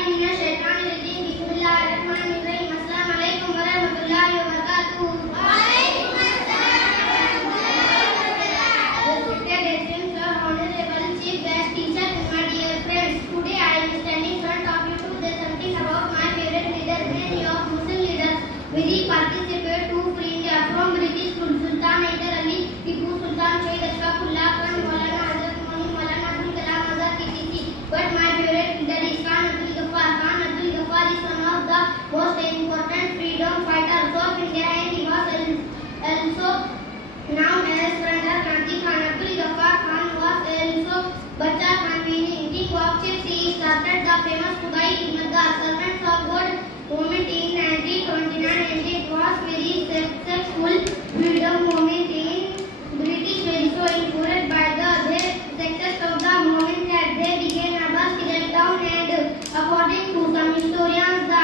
Bismillahirrahmanirrahim. Bismillahirrahmanirrahim. Assalamualaikum warahmatullahi wabarakatuh. Respected Excellency, Sir, Honorable Chief Guest Teacher, and my dear friends. Today I am standing in front of you to say something about my favorite leader. Many of Muslim leaders very participate to free India from British rule. Sultan Hyder Ali, Tipu Sultan, Syed Ashfaqullah Khan, Maulana Hazrat Moni, Maulana Abdul Kalam Azad, etc. But my favorite leader is Khan Abdul Ghaffar. Khan Abdul Ghaffar is one of the most important freedom fighters of India, and he was also known as Surrender Kranti. Khan Abdul Ghaffar Khan was also Bacha Khan, meaning king of chiefs. He started the famous Khudai Khidmat, the servants of God movement in 1929, and it was very successful freedom movement in British, very so encouraged by the success of the movement that they began a bus to get down, and according to some historians, the